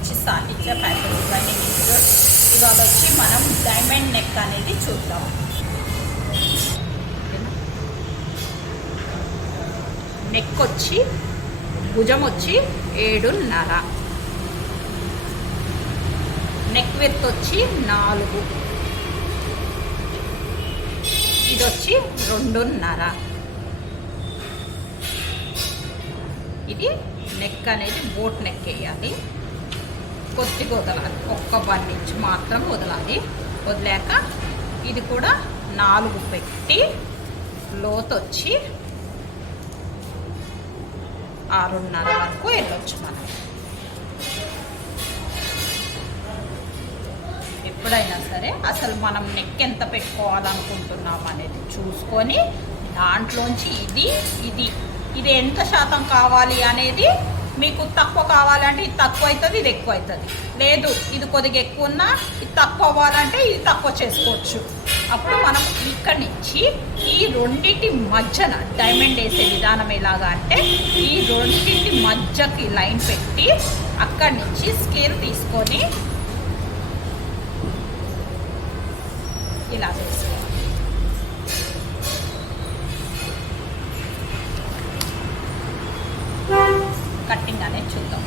వచ్చి సాహిత్య fashion designing institute. ఇవాళ వచ్చి మనం డైమండ్ నెక్ అనేది చూద్దాం. నెక్ వచ్చి భుజం వచ్చి 7.5, నెక్ విడ్త్ వచ్చి 4, ఇది వచ్చి 2.5. ఇది నెక్ అనేది బోట్ నెక్ వేయాలి. కొద్దిగా వదలాలి, ఒక్క 1 ఇంచ్ మాత్రం వదలాలి. వదిలాక ఇది కూడా 4 పెట్టి లోతు వచ్చి 6.5 వరకు వెళ్ళొచ్చు మనం. ఎప్పుడైనా సరే అసలు మనం నెక్ ఎంత పెట్టుకోవాలనుకుంటున్నాం అనేది చూసుకొని దాంట్లోంచి ఇది ఎంత శాతం కావాలి అనేది, మీకు తక్కువ కావాలంటే ఇది తక్కువ అవుతుంది, ఇది ఎక్కువ అవుతుంది. లేదు ఇది కొద్దిగా ఎక్కువ ఉన్నా ఇది తక్కువ అవ్వాలంటే ఇది తక్కువ చేసుకోవచ్చు. అప్పుడు మనం ఇక్కడి నుంచి ఈ రెండింటి మధ్యన డైమండ్ వేసే విధానం ఎలాగా అంటే, ఈ రెండింటి మధ్యకి లైన్ పెట్టి అక్కడి నుంచి స్కేల్ తీసుకొని ఇలా వేసుకోవాలి. కట్టింగ్ అనేది చూద్దాం.